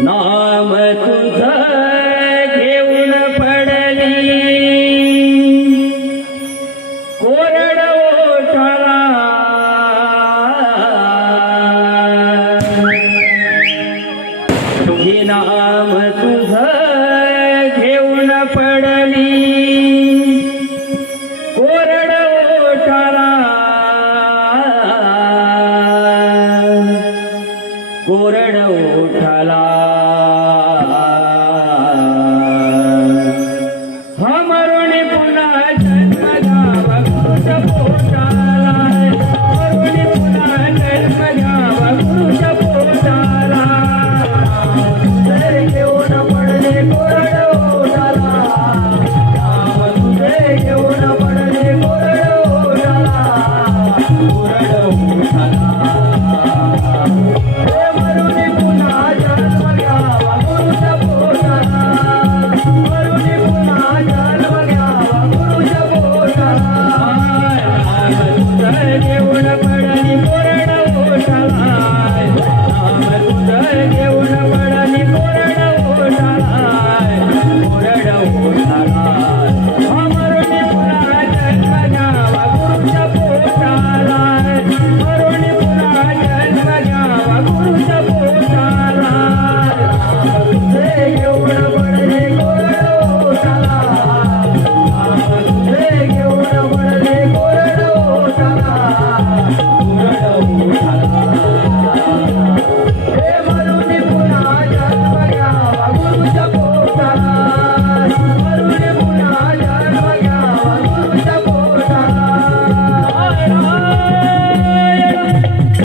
नाम तुझ घेऊन पडली. कोरड ओठाला. तुझे नाम तुझ घेऊन पडली. पूर्ण उठला.